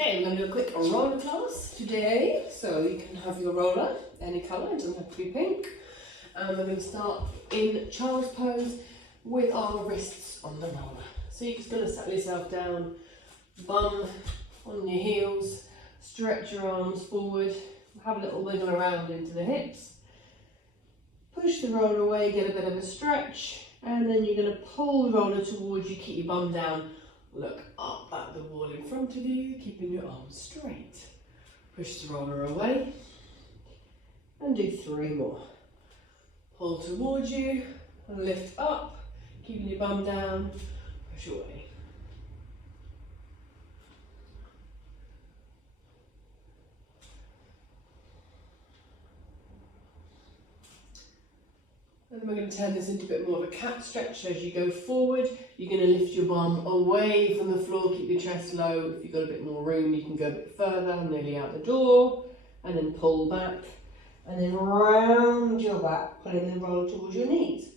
Okay, we're going to do a quick roller class today. So you can have your roller, any colour, it doesn't have to be pink. And we're going to start in child's pose with our wrists on the roller. So you're just going to settle yourself down, bum on your heels, stretch your arms forward, have a little wiggle around into the hips. Push the roller away, get a bit of a stretch, and then you're going to pull the roller towards you, keep your bum down. Look up at the wall in front of you, keeping your arms straight. Push the roller away and do 3 more. Pull towards you, lift up, keeping your bum down, push away. And then we're going to turn this into a bit more of a cat stretch. So as you go forward, you're going to lift your bum away from the floor, keep your chest low. If you've got a bit more room, you can go a bit further, nearly out the door, and then pull back, and then round your back, pulling the roller towards your knees.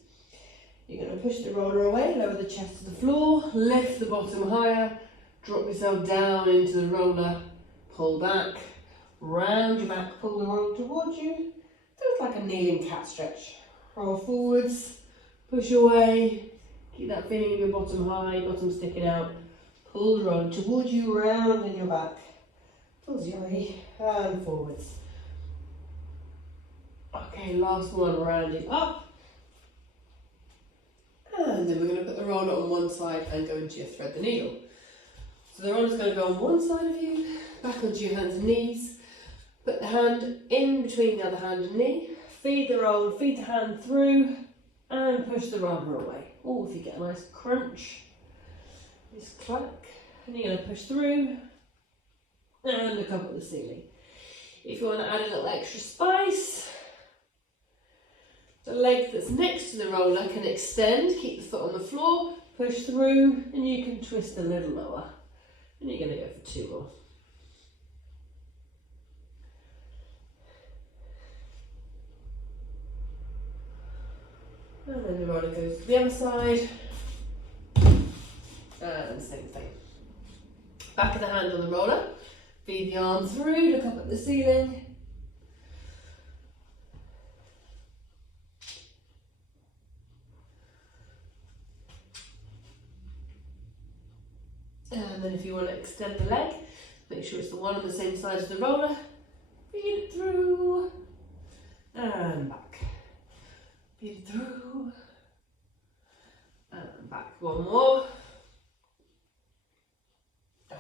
You're going to push the roller away, lower the chest to the floor, lift the bottom higher, drop yourself down into the roller, pull back, round your back, pull the roller towards you. Just like a kneeling cat stretch. Roll forwards, push away, keep that feeling of your bottom high, bottom sticking out. Pull the roller towards you, round in your back. Pulls you away and forwards. Okay, last one, rounding up. And then we're going to put the roller on one side and go into your thread the needle. So the roller's going to go on one side of you, back onto your hands and knees. Put the hand in between the other hand and knee. Feed the roll, feed the hand through, and push the roller away. Oh, if you get a nice crunch, just clack, and you're going to push through, and look up at the ceiling. If you want to add a little extra spice, the leg that's next to the roller can extend, keep the foot on the floor, push through, and you can twist a little lower. And you're going to go for 2 more. And then the roller goes to the other side, and same thing. Back of the hand on the roller, feed the arm through, look up at the ceiling. And then if you want to extend the leg, make sure it's the one on the same side as the roller, feed it through, and back. Feed it through, and back. 1 more.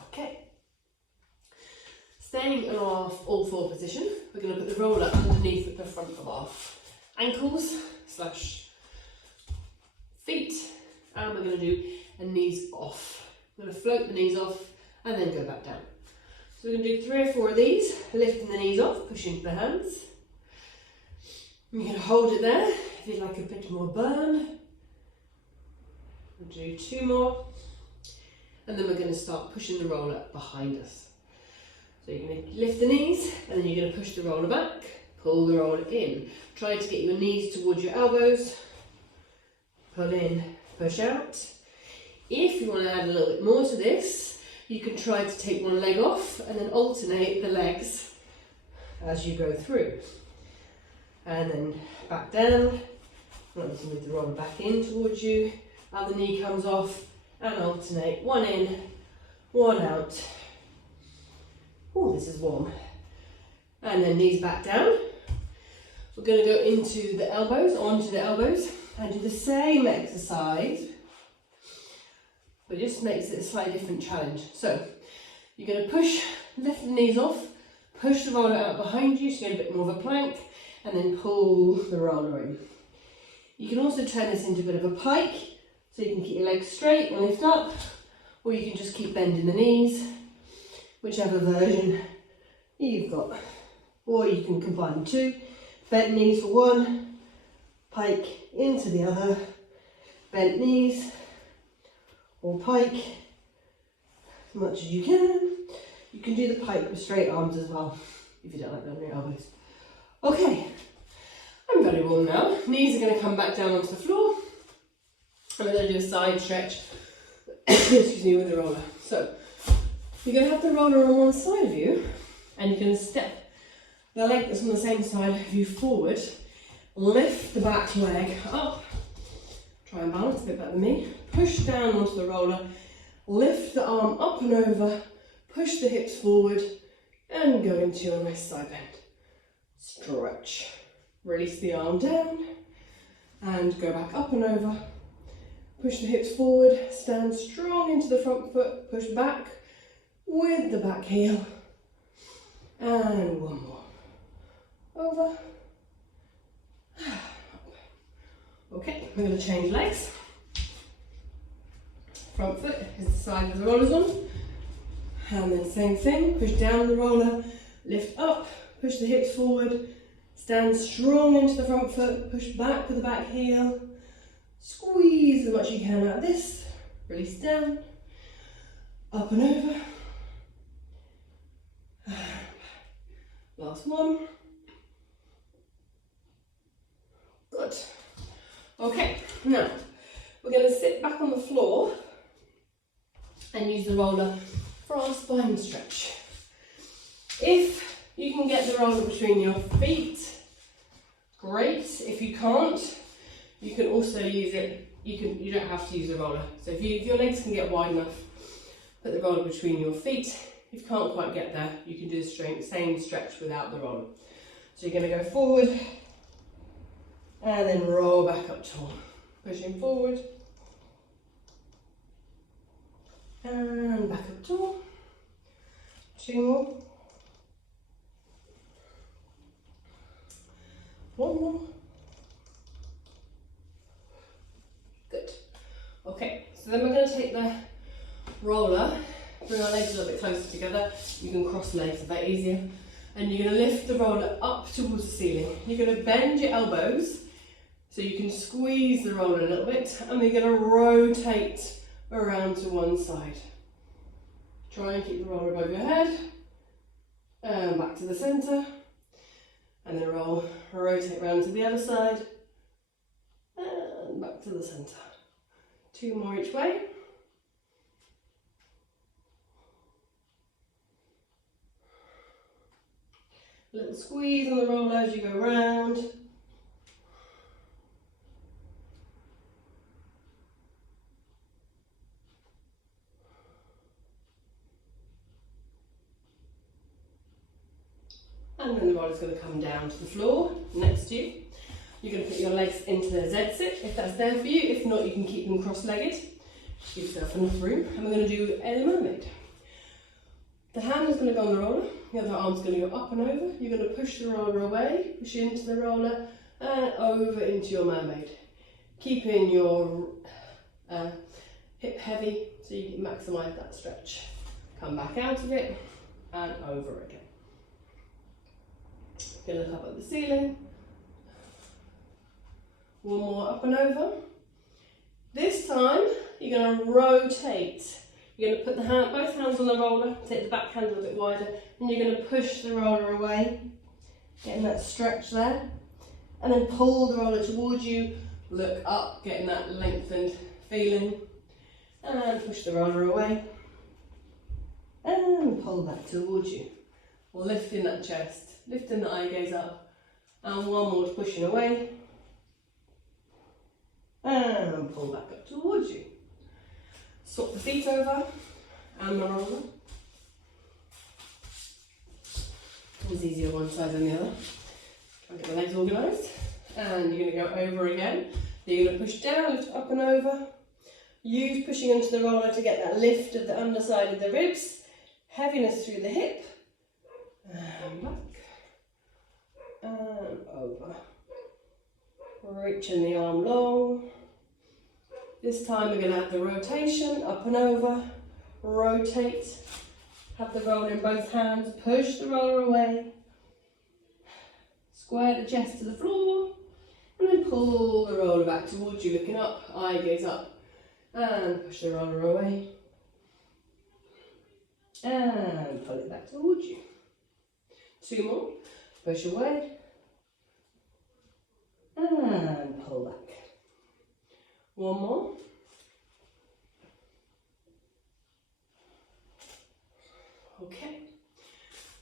Okay. Staying in our all 4 position, we're going to put the roller underneath the front of our ankles / feet, and we're going to do a knees off. We're going to float the knees off and then go back down. So we're going to do 3 or 4 of these, lifting the knees off, pushing to the hands. You're going to hold it there if you'd like a bit more burn. We'll do 2 more. And then we're going to start pushing the roller behind us. So you're going to lift the knees and then you're going to push the roller back, pull the roller in. Try to get your knees towards your elbows. Pull in, push out. If you want to add a little bit more to this, you can try to take one leg off and then alternate the legs as you go through. And then back down, with the roller back in towards you, other knee comes off, and alternate, 1 in, 1 out. Oh, this is warm. And then knees back down. We're going to go into the elbows, onto the elbows, and do the same exercise, but it just makes it a slightly different challenge. So, you're going to push, lift the knees off, push the roller out behind you, so you get a bit more of a plank, and then pull the roller in. You can also turn this into a bit of a pike, so you can keep your legs straight and lift up, or you can just keep bending the knees, whichever version you've got. Or you can combine 2, bent knees for 1, pike into the other, bent knees, or pike, as much as you can. You can do the pike with straight arms as well, if you don't like that on your elbows. Okay, I'm very warm now. Knees are going to come back down onto the floor. And we're going to do a side stretch, excuse me, with the roller. So, You're going to have the roller on one side of you, and you're going to step the leg that's on the same side of you forward, lift the back leg up, try and balance a bit better than me, push down onto the roller, lift the arm up and over, push the hips forward, and go into your nice side bend. Stretch. Release the arm down, and go back up and over. Push the hips forward, stand strong into the front foot, push back with the back heel. And one more. Over. Okay, we're going to change legs. Front foot is the side with the rollers on. And then same thing, push down the roller, lift up, push the hips forward, stand strong into the front foot, push back with the back heel, squeeze as much as you can out of this, release down, up and over. Last one. Good. Okay, now we're going to sit back on the floor and use the roller for our spine stretch. If you can get the roller between your feet, great. If you can't, you can also use it. You don't have to use the roller. So if your legs can get wide enough, put the roller between your feet. If you can't quite get there, you can do the same stretch without the roller. So you're going to go forward and then roll back up tall. Pushing forward and back up tall. 2 more. 1 more. Good. Okay, so then we're going to take the roller, bring our legs a little bit closer together. You can cross legs a bit easier. And you're going to lift the roller up towards the ceiling. You're going to bend your elbows so you can squeeze the roller a little bit. And we're going to rotate around to one side. Try and keep the roller above your head. And back to the centre. And then rotate around to the other side. And back to the centre. 2 more each way. A little squeeze on the roller as you go round. And then the roller's going to come down to the floor next to you. You're going to put your legs into the Z-sit if that's there for you. If not, you can keep them cross-legged. Give yourself enough room. And we're going to do a mermaid. The hand is going to go on the roller. The other arm's going to go up and over. You're going to push the roller away, push into the roller, and over into your mermaid. Keeping your hip heavy so you can maximise that stretch. Come back out of it and over again. Going to look up at the ceiling. 1 more up and over. This time you're going to rotate. You're going to put both hands on the roller, take the back hand a little bit wider, and you're going to push the roller away, getting that stretch there, and then pull the roller towards you, look up, getting that lengthened feeling, and push the roller away, and pull back towards you, lifting that chest, lifting the eye gaze up, and 1 more pushing away, and pull back up towards you. Swap the feet over and the roller. It's easier one side than the other. Try and get the legs organised. And you're going to go over again. You're going to push down, lift up and over. Use pushing into the roller to get that lift of the underside of the ribs. Heaviness through the hip. And back. And over. Reaching the arm long. This time we're going to have the rotation, up and over, rotate, have the roller in both hands, push the roller away, square the chest to the floor, and then pull the roller back towards you, looking up, eye gaze up, and push the roller away, and pull it back towards you. 2 more, push away, and pull back. 1 more. Okay.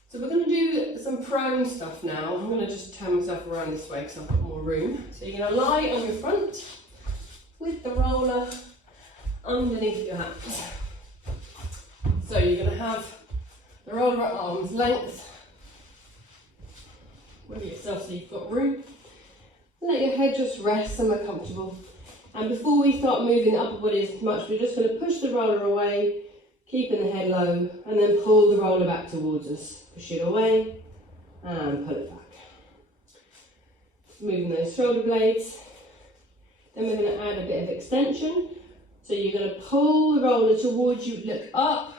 So we're going to do some prone stuff now. I'm going to just turn myself around this way because I've got more room. So you're going to lie on your front with the roller underneath your hands. So you're going to have the roller at arm's length. Wiggle yourself so you've got room. Let your head just rest somewhere comfortable. And before we start moving the upper body as much, we're just going to push the roller away, keeping the head low, and then pull the roller back towards us. Push it away and pull it back. Moving those shoulder blades. Then we're going to add a bit of extension. So you're going to pull the roller towards you, look up,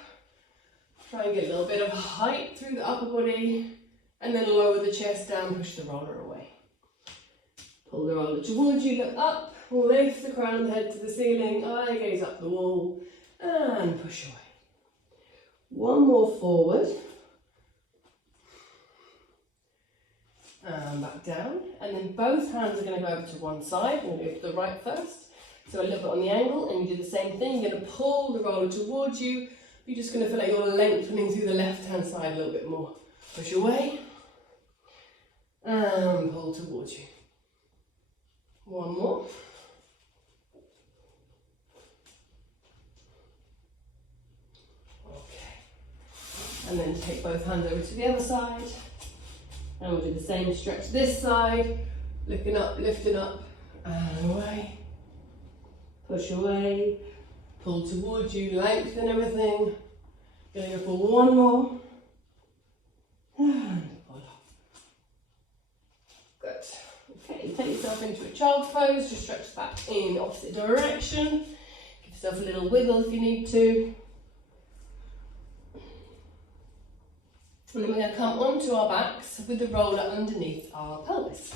try and get a little bit of height through the upper body, and then lower the chest down, push the roller away. Pull the roller towards you, look up, lift the crown of the head to the ceiling, eye gaze up the wall, and push away. One more forward. And back down. And then both hands are going to go over to one side. We're going to go to the right first. So a little bit on the angle, and you do the same thing. You're going to pull the roller towards you. You're just going to feel like you're lengthening through the left-hand side a little bit more. Push away. And pull towards you. One more. Okay. And then take both hands over to the other side. And we'll do the same stretch this side. Looking up, lifting up, and away. Push away. Pull towards you, lengthen everything. Going to go for one more. And pull up. Good. Okay, take yourself into a child's pose. Just stretch back in the opposite direction. Give yourself a little wiggle if you need to. And then we're going to come onto our backs with the roller underneath our pelvis.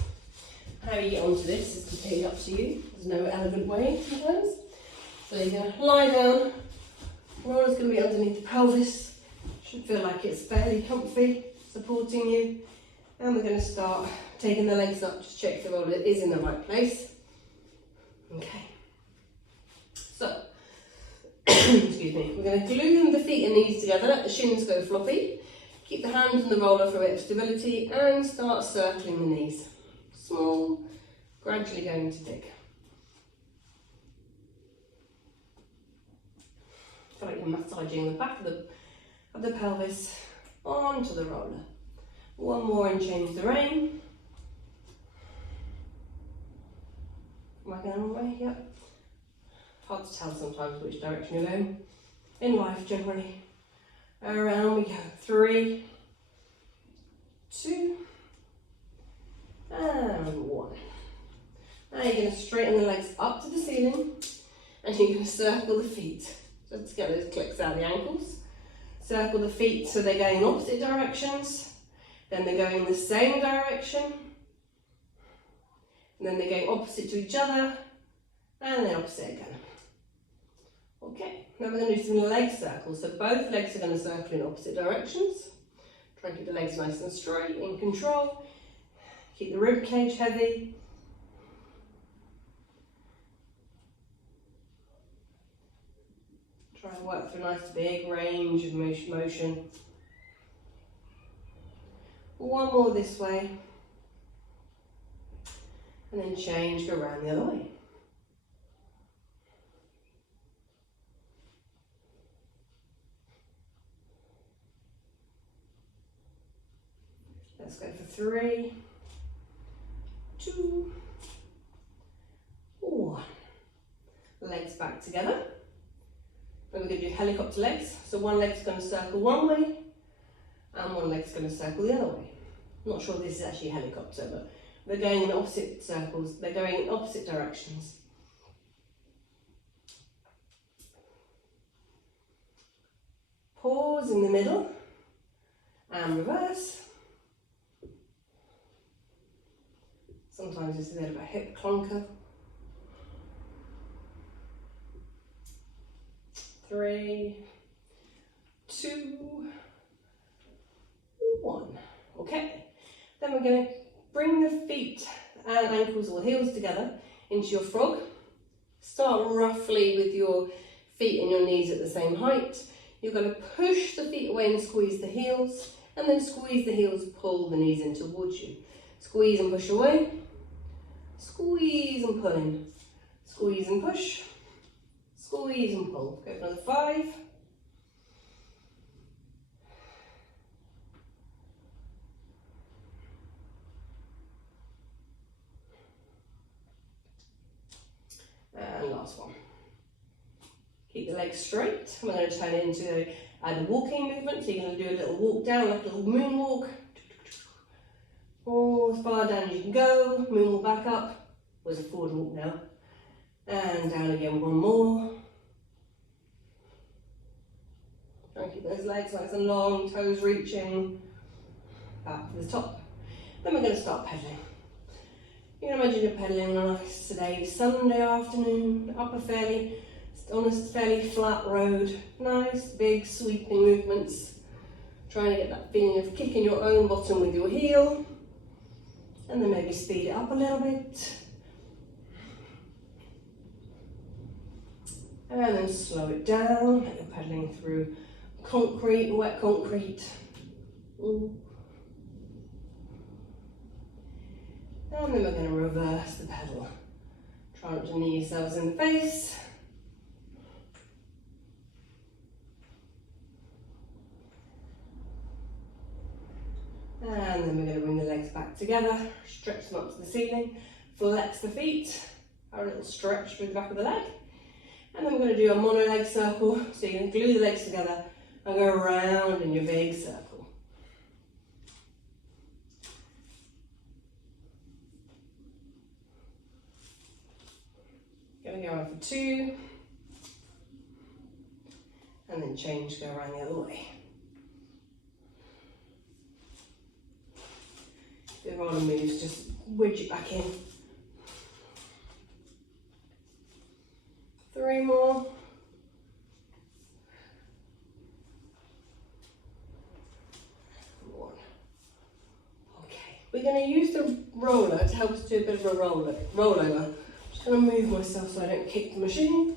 How you get onto this is completely up to you. There's no elegant way sometimes. So you're going to lie down. The roller's going to be underneath the pelvis. Should feel like it's fairly comfy, supporting you. And we're going to start taking the legs up. Just check the roller is in the right place. Okay. So, excuse me. We're going to glue the feet and knees together. Let the shins go floppy. Keep the hands on the roller for a bit of stability and start circling the knees. Small, gradually going to big. Feel like you're massaging the back of the pelvis onto the roller. One more and change the rein. Am I going the wrong way? Yep. Hard to tell sometimes which direction you're going. In life, generally. Around we go. 3, 2, and 1. Now you're going to straighten the legs up to the ceiling, and you're going to circle the feet. Just to get those clicks out of the ankles. Circle the feet so they're going in opposite directions. Then they're going in the same direction. And then they're going opposite to each other. And then opposite again. Okay, now we're going to do some leg circles. So both legs are going to circle in opposite directions. Try and keep the legs nice and straight, in control. Keep the rib cage heavy. Try and work through a nice big range of motion. One more this way. And then change, go around the other way. Let's go for 3, 2, 1. Legs back together. Then we're going to do helicopter legs. So one leg's going to circle one way and one leg's going to circle the other way. I'm not sure this is actually a helicopter, but they're going in opposite circles. They're going in opposite directions. Pause in the middle and reverse. Sometimes it's a bit of a hip clunker. 3, 2, 1. Okay. Then we're going to bring the feet and ankles or heels together into your frog. Start roughly with your feet and your knees at the same height. You're going to push the feet away and squeeze the heels, and then squeeze the heels, pull the knees in towards you. Squeeze and push away, squeeze and pull in, squeeze and push, squeeze and pull. Go for another 5. And last one. Keep the legs straight. We're going to turn it into a walking movement. So you're going to do a little walk down, like a little moonwalk. Or as far down as you can go. Moonwalk back up. Was a forward walk now. And down again, one more. Try and keep those legs nice and long, toes reaching. Back to the top. Then we're going to start pedaling. You can imagine you're pedaling on a nice today, Sunday afternoon, on a fairly flat road. Nice, big, sweeping movements. Trying to get that feeling of kicking your own bottom with your heel. And then maybe speed it up a little bit. And then slow it down, like you're pedaling through concrete, wet concrete. And then we're going to reverse the pedal. Try not to knee yourselves in the face. And then we're going to bring the legs back together, stretch them up to the ceiling, flex the feet, a little stretch through the back of the leg. And then we're going to do a mono leg circle. So you're going to glue the legs together and go around in your big circle. Going to go around for 2, and then change, go around the other way. The roller moves, just wedge it back in. 3 more. 1. Okay, we're going to use the roller to help us do a bit of a rollover. I'm going to move myself so I don't kick the machine.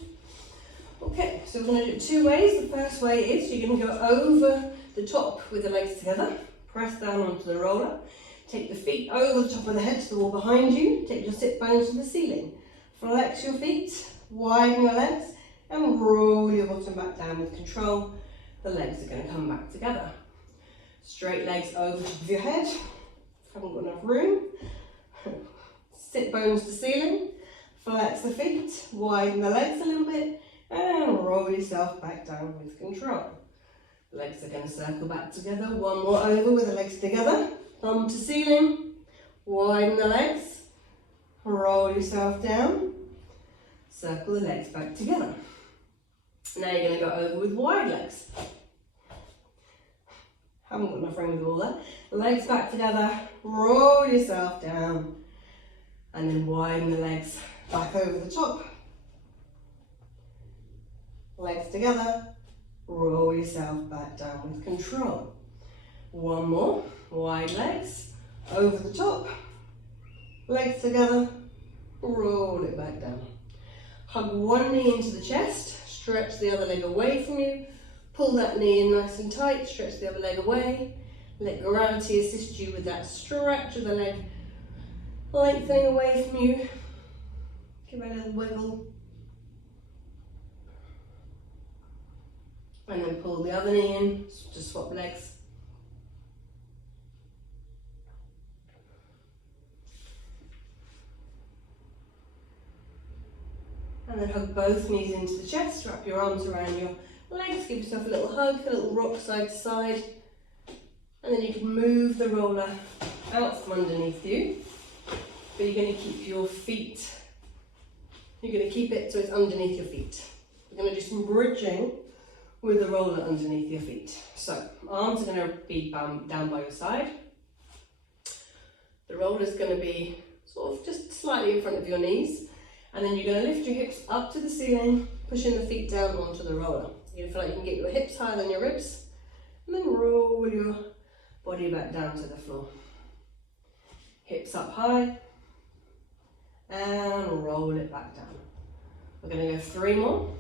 Okay, so we're going to do it 2 ways. The first way is you're going to go over the top with the legs together, press down onto the roller, take the feet over the top of the head to the wall behind you, take your sit bones to the ceiling, flex your feet, widen your legs, and roll your bottom back down with control. The legs are going to come back together. Straight legs over the top of your head. Haven't got enough room. Sit bones to ceiling. Flex the feet, widen the legs a little bit, and roll yourself back down with control. The legs are going to circle back together. 1 more over with the legs together. Thumb to ceiling, widen the legs, roll yourself down, circle the legs back together. Now you're going to go over with wide legs. Haven't got enough room with all that. Legs back together, roll yourself down, and then widen the legs back over the top. Legs together, roll yourself back down with control. 1 more, wide legs, over the top, legs together, roll it back down. Hug one knee into the chest, stretch the other leg away from you, pull that knee in nice and tight, stretch the other leg away, let gravity assist you with that stretch of the leg, lengthening away from you. Give it a little wiggle. And then pull the other knee in to swap legs. And then hug both knees into the chest, wrap your arms around your legs, give yourself a little hug, a little rock side to side. And then you can move the roller out from underneath you, but you're going to keep your feet. You're going to keep it so it's underneath your feet. You're going to do some bridging with the roller underneath your feet. So, arms are going to be down by your side. The roller is going to be sort of just slightly in front of your knees. And then you're going to lift your hips up to the ceiling, pushing the feet down onto the roller. You're going to feel like you can get your hips higher than your ribs. And then roll your body back down to the floor. Hips up high. And roll it back down. We're going to go 3 more.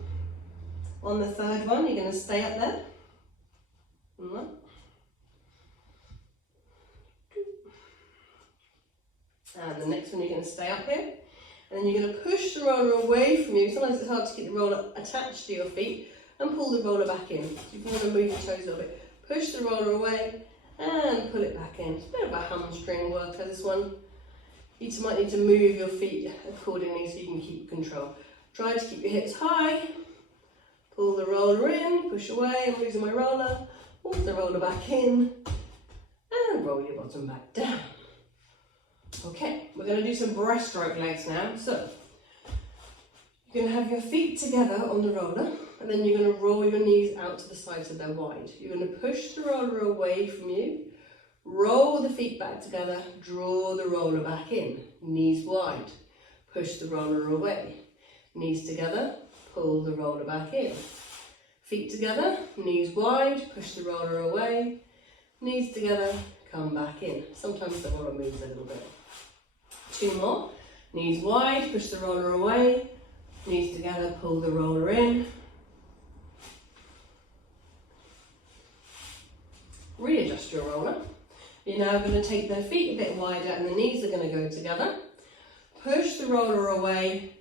On the third one, you're going to stay up there. 1, 2. And the next one, you're going to stay up here. And then you're going to push the roller away from you. Sometimes it's hard to keep the roller attached to your feet, and pull the roller back in. So you want to move your toes a little bit. Push the roller away and pull it back in. It's a bit of a hamstring worker, this one. You might need to move your feet accordingly so you can keep control. Try to keep your hips high. Pull the roller in, push away. I'm using my roller. Pull the roller back in and roll your bottom back down. Okay, we're going to do some breaststroke legs now. So you're going to have your feet together on the roller, and then you're going to roll your knees out to the side so they're wide. You're going to push the roller away from you, roll the feet back together, draw the roller back in, knees wide, push the roller away, knees together, pull the roller back in, feet together, knees wide, push the roller away, knees together, come back in. Sometimes the roller moves a little bit. 2 more, knees wide, push the roller away, knees together, pull the roller in. Readjust your roller. You're now going to take the feet a bit wider and the knees are going to go together. Push the roller away,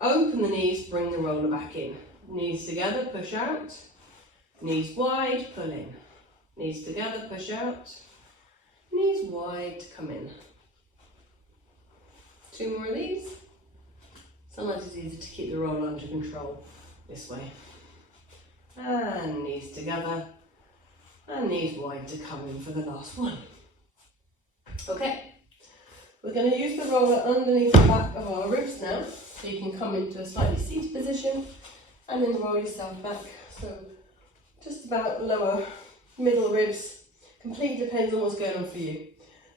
open the knees, bring the roller back in. Knees together, push out. Knees wide, pull in. Knees together, push out. Knees wide, come in. 2 more of these. Sometimes it's easy to keep the roller under control this way. And knees together, and knees wide to come in for the last one. Okay, we're going to use the roller underneath the back of our ribs now, so you can come into a slightly seated position and then roll yourself back. So just about lower middle ribs, completely depends on what's going on for you.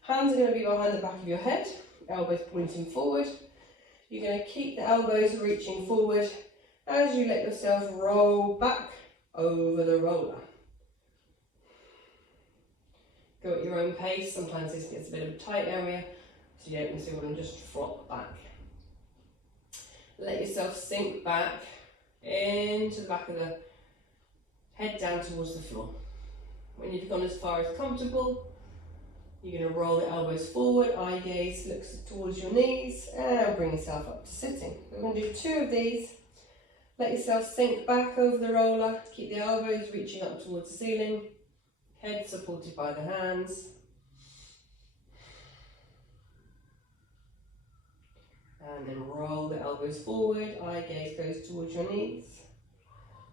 Hands are going to be behind the back of your head, elbows pointing forward. You're going to keep the elbows reaching forward as you let yourself roll back over the roller. Go at your own pace. Sometimes this gets a bit of a tight area, so you don't necessarily want to just flop back. Let yourself sink back into the back of the head, down towards the floor. When you've gone as far as comfortable, you're going to roll the elbows forward, eye gaze looks towards your knees, and bring yourself up to sitting. We're going to do 2 of these. Let yourself sink back over the roller, keep the elbows reaching up towards the ceiling, head supported by the hands. And then roll the elbows forward, eye gaze goes towards your knees.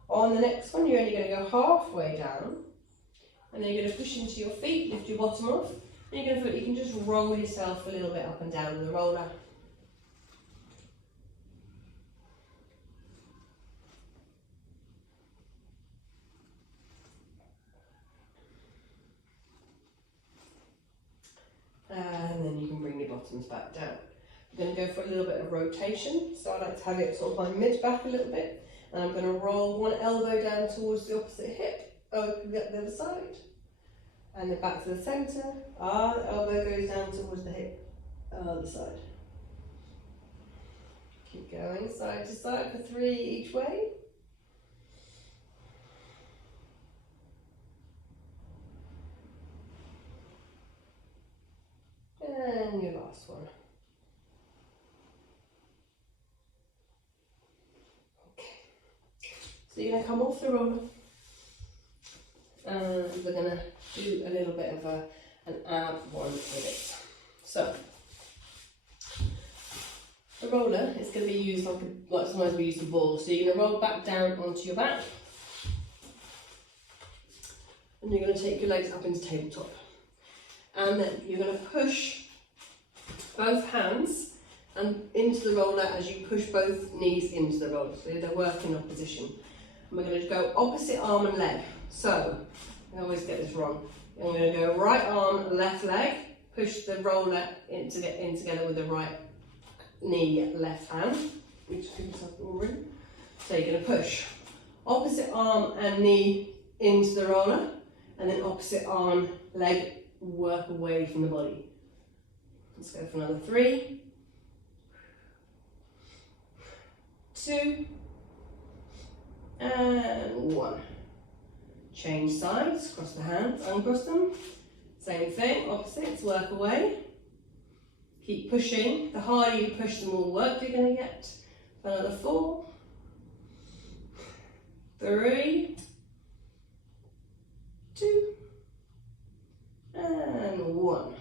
On the next one, you're only going to go halfway down, and then you're going to push into your feet, lift your bottom off, and you're going to feel you can just roll yourself a little bit up and down with the roller. And then you can bring your bottoms back down. I'm going to go for a little bit of rotation, so I like to have it sort of my mid back a little bit, and I'm going to roll one elbow down towards the opposite hip, open the other side, and then back to the centre. The elbow goes down towards the hip, other side. Keep going side to side for 3 each way. And your last one. Okay. So you're going to come off the roller, and we're going to do a little bit of an ab one with it. So the roller is going to be used like sometimes we use the ball. So you're going to roll back down onto your back, and you're going to take your legs up into tabletop. And then you're going to push both hands and into the roller as you push both knees into the roller, so they're working in opposition. And we're going to go opposite arm and leg. So I always get this wrong. I'm going to go right arm, left leg, push the roller in together with the right knee, left hand. Which gives us a little room. So you're going to push opposite arm and knee into the roller, and then opposite arm, leg, work away from the body. Let's go for another 3, 2, and 1. Change sides, cross the hands, uncross them. Same thing, opposites, work away. Keep pushing. The harder you push, the more work you're going to get. Another 4, 3, 2, and 1.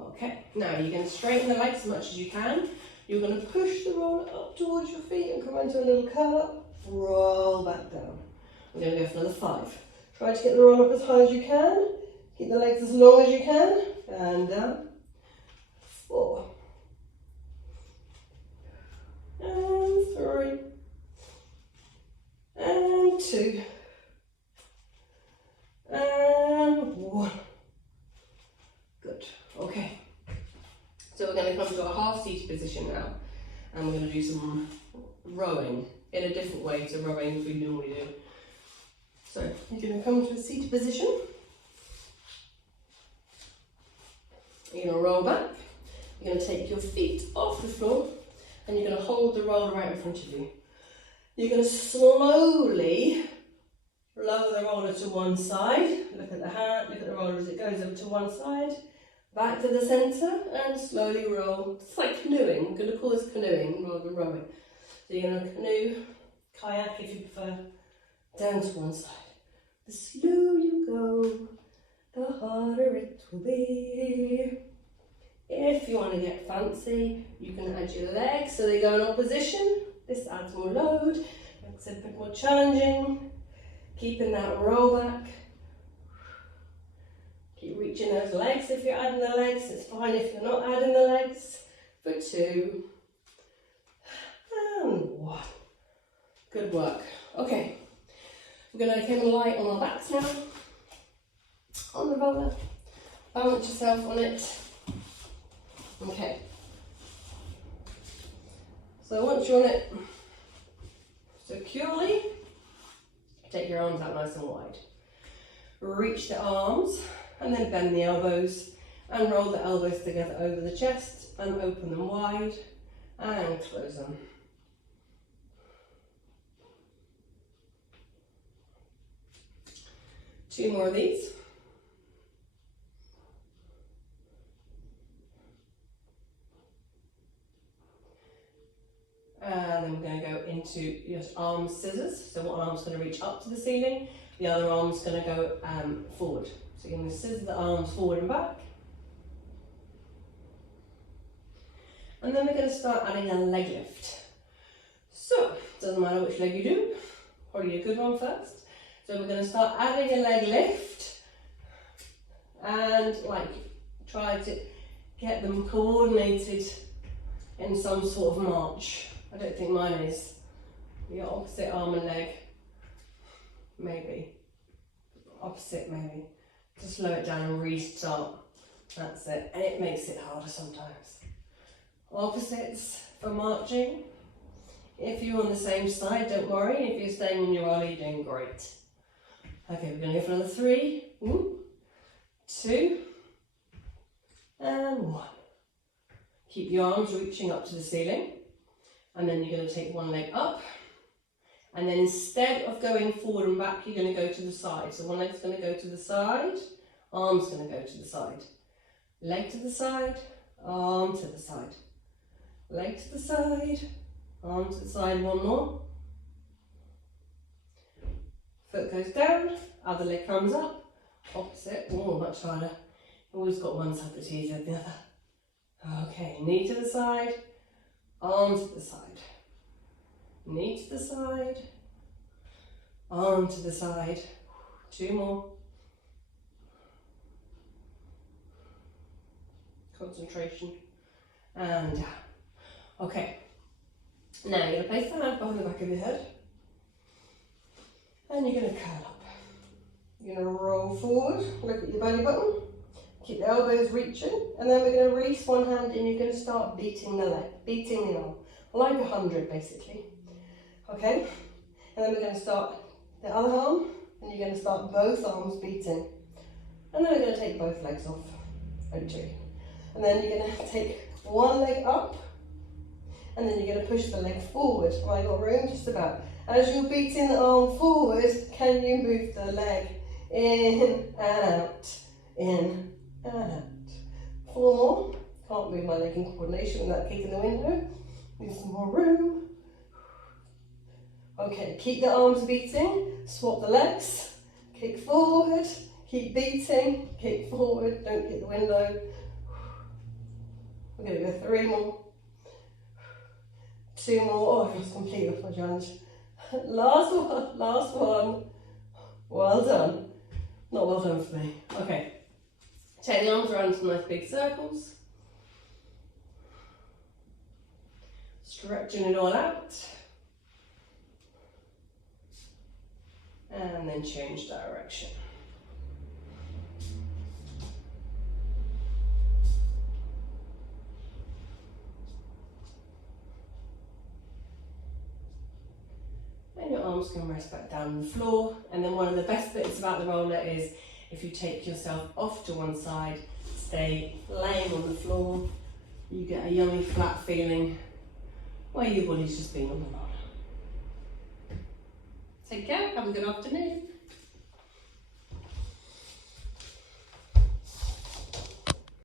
Okay, now you're going to straighten the legs as much as you can. You're going to push the roller up towards your feet and come into a little curl up. Roll back down. We're going to go for another 5. Try to get the roll up as high as you can. Keep the legs as long as you can. And down. 4. And 3. And 2. And 1. Good. Okay. So we're going to come to a half seated position now. And we're going to do some rowing in a different way to rowing as we normally do. So you're going to come to a seated position. You're going to roll back. You're going to take your feet off the floor and you're going to hold the roller right in front of you. You're going to slowly lower the roller to one side. Look at the hand, look at the roller as it goes over to one side. Back to the centre and slowly roll. It's like canoeing. I'm going to call this canoeing rather than rowing. So you're going to canoe, kayak if you prefer, down to one side. The slower you go, the harder it will be. If you want to get fancy, you can add your legs so they go in opposition. This adds more load, makes it a bit more challenging. Keeping that roll back. Keep reaching those legs if you're adding the legs. It's fine if you're not adding the legs. For 2. And 1. Good work. Okay. We're going to come and lie on our backs now. On the roller. Balance yourself on it. Okay. So once you're on it securely, take your arms out nice and wide. Reach the arms and then bend the elbows and roll the elbows together over the chest and open them wide and close them. Two more of these. And then we're going to go into your arm scissors. So one arm's going to reach up to the ceiling, the other arm's going to go forward. So you're going to scissor the arms forward and back. And then we're going to start adding a leg lift. So, doesn't matter which leg you do, probably a good one first. So we're going to start adding a leg lift and try to get them coordinated in some sort of march. I don't think mine is. Your opposite arm and leg, maybe. Opposite maybe. Just slow it down and restart. That's it. And it makes it harder sometimes. Opposites for marching. If you're on the same side, don't worry. If you're staying on your roller, you're doing great. Okay, we're going to go for another 3, 2, and 1. Keep your arms reaching up to the ceiling. And then you're going to take one leg up. And then instead of going forward and back, you're going to go to the side. So one leg's going to go to the side, arm's going to go to the side. Leg to the side, arm to the side. Leg to the side, arm to the side, one more. Foot goes down, other leg comes up, opposite, much harder. Always got one side that's easier than the other. Okay, knee to the side, arm to the side. Knee to the side, arm to the side. 2 more. Concentration. And down. Okay. Now you're going to place the hand behind the back of your head. And you're going to curl up. You're going to roll forward, look at your belly button. Keep the elbows reaching. And then we're going to release one hand and you're going to start beating the leg, beating the arm. Like 100 basically. Okay, and then we're going to start the other arm, and you're going to start both arms beating. And then we're going to take both legs off, and 2. And then you're going to take one leg up, and then you're going to push the leg forward. Well, I got room just about. As you're beating the arm forward, can you move the leg in and out, in and out? 4 more. Can't move my leg in coordination without kicking the window. Need some more room. Okay, keep the arms beating, swap the legs, kick forward, keep beating, kick forward, don't kick the window. We're going to go 3 more. 2 more. Oh, I've lost completely off my judge. Last one, last one. Well done. Not well done for me. Okay. Take the arms around some nice big circles. Stretching it all out. And then change direction. And your arms can rest back down on the floor. And then one of the best bits about the roller is if you take yourself off to one side, stay laying on the floor, you get a yummy flat feeling where your body's just been on the roller. Take care, have a good afternoon.